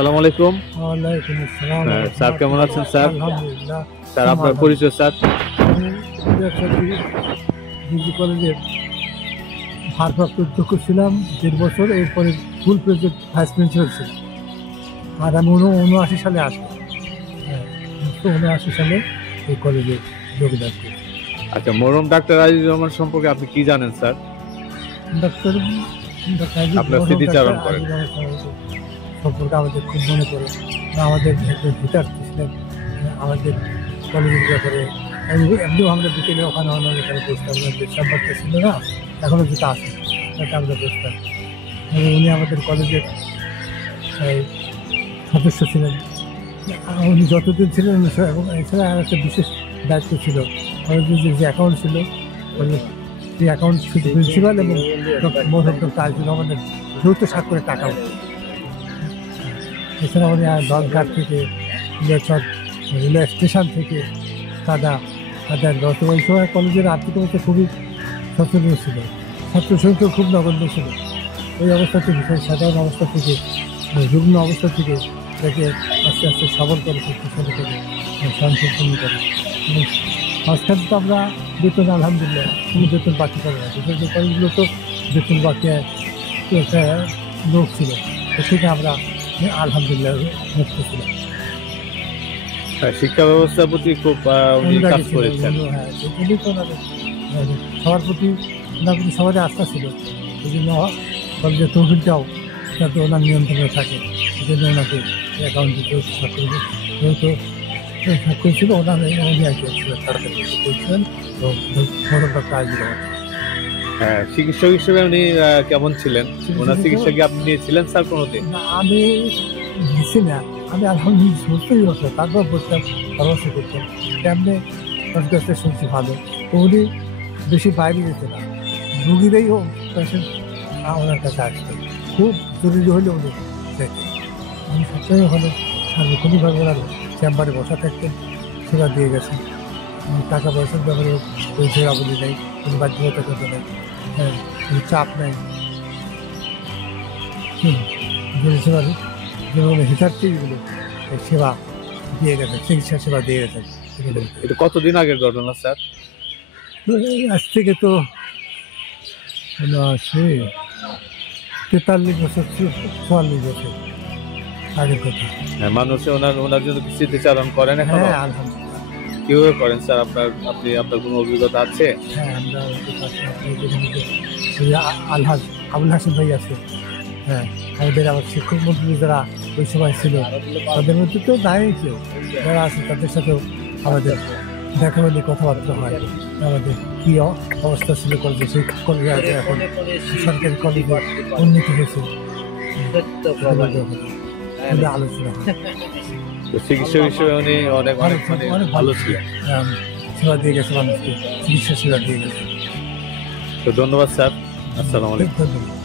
আসসালামু আলাইকুম। ওয়ালাইকুম আসসালাম। স্যার কেমন আছেন স্যার? আলহামদুলিল্লাহ। স্যার আপনার পরিচয় স্যার? আমি ডিগ্রি কলেজের ভারপ্রাপ্ত অধ্যক্ষ ছিলাম 1.5 বছর। এরপরে ফুল প্রজেক্ট ভাইস প্রিন্সিপাল ছিলাম। আর আমি 79 সালে আসি। হ্যাঁ, 79 সালে এই কলেজে যোগদান করি। আচ্ছা, মরহুম ডাক্তার আজিজুর রহমান সম্পর্কে আপনি কি জানেন স্যার? ডাক্তার আপনার স্মৃতিচারণ করেন। সম্পর্কে আমাদের খুব মনে পড়ে। আমাদের একজন হিতার্থী ছিলেন। আমাদের কলেজের ব্যাপারে এমনিও আমরা বিকেলে ওখানে এখানে বসতাম। চেম্বারটা ছিল না, এখনও যেটা আছে সেটা আমরা বসতাম। উনি আমাদের কলেজের সদস্য ছিলেন। উনি যতদিন ছিলেন এবং এছাড়া আর একটা বিশেষ দায়িত্ব ছিল, কলেজের যে অ্যাকাউন্ট ছিল সেই অ্যাকাউন্ট শুধু প্রিন্সিপাল এবং মরহুম ডক্টর আজিজুর রহমানের যৌথ স্বাক্ষরে টাকা উঠত। এছাড়া উনি দলঘাট থেকে রেলওয়ে স্টেশন থেকে তাদের ব্যবস্থা। ওই সময় কলেজের আর্থিক অবস্থা খুবই শোচনীয় ছিল, ছাত্র সংখ্যা খুব নগণ্য ছিল। ওই অবস্থা থেকে সাধারণ অবস্থা থেকে যুগ্ম অবস্থা থেকে তাকে আস্তে আস্তে সবল করে শক্তিশালী করে স্বয়ংসম্পূর্ণ করে। এবং মাঝখানে তো আমরা বেতন আলহামদুলিল্লাহ কোনো বেতন বাকি করে না। যে কলেজগুলো তো বেতন বাকি একটা লোক ছিল, সে থেকে আমরা আলহামদুলিল্লাহ মুক্ত ছিলাম। শিক্ষা ব্যবস্থার প্রতি খুব উনি কাজ করেছেন। হ্যাঁ, উনি তো সবার প্রতি ওনার প্রতি সবারই আস্থা ছিল। এই জন্য কলেজের তহবিলটাও যাতে ওনার নিয়ন্ত্রণে থাকে, এই জন্য ওনাকে অ্যাকাউন্টে স্বাক্ষর ছিল। ওনার উনি আর কি তাড়াতাড়ি করেছিলেন এবং মরহুম কাজ দিল। হ্যাঁ, চিকিৎসক হিসেবে উনি কেমন ছিলেন? ওনার চিকিৎসা কি আপনি নিয়েছিলেন স্যার কোনোদিন? আমি দিচ্ছি না, আমি আলহামদুলিল্লাহ সুস্থই হতো, তারপর বলতাম পরামর্শ করতাম কেমনে ওর কাছে শুনছি ভালো। তো উনি বেশি বাইরে যেত না, রুগীরাই হোক পেশেন্ট ওনার কাছে আসতেন। খুব জরুরি হলে উনি দেখতেন। উনি সবসময় হলে সার্বক্ষণিকভাবে ওনার চেম্বারে বসা থাকতেন, সেবা দিয়ে গেছেন। টাকা পয়সার ব্যাপারে ওই জোরাবলি নেই, কোনো বাধ্যবাধকতা করতে নেই, হ্যাঁ, কোনো চাপ নেই। পরিষেবার যেমন হিতার্থীগুলো সেবা দিয়ে গেছে, চিকিৎসা সেবা দিয়ে গেছে। এটা কতদিন আগের ঘটনা স্যার? আজ থেকে তো 43 বছর 44 বছর আগের কথা। হ্যাঁ, মানুষে ওনার জন্য কি স্মৃতিচারণ করেন এখন? হ্যাঁ, আলহামদুলিল্লাহ। কিভাবে করেন স্যার? আপনার কোনো অভিজ্ঞতা আছে? হ্যাঁ, আমরা আলহাজ আবুল হাসিম ভাই আছে। হ্যাঁ, আমাদের আবার শিক্ষক মন্ত্রী যারা ওই সময় ছিল তাদের মধ্যে তো নাই কেউ, যারা আছে তাদের সাথেও আমাদের দেখা হলে কথাবার্তা হয়। আমাদের কী অবস্থা ছিল কলেজে, সেই কলেজে আছে এখন সরকারি কলেজে উন্নতি হয়েছে, আলোচনা হয়। চিকিৎসক হিসেবে উনি অনেক ভালো ছিলেন, সেবা দিয়ে গেছে মানুষকে, চিকিৎসা সেবা দিয়ে গেছে। তো ধন্যবাদ স্যার। আসসালামু আলাইকুম। ধন্যবাদ।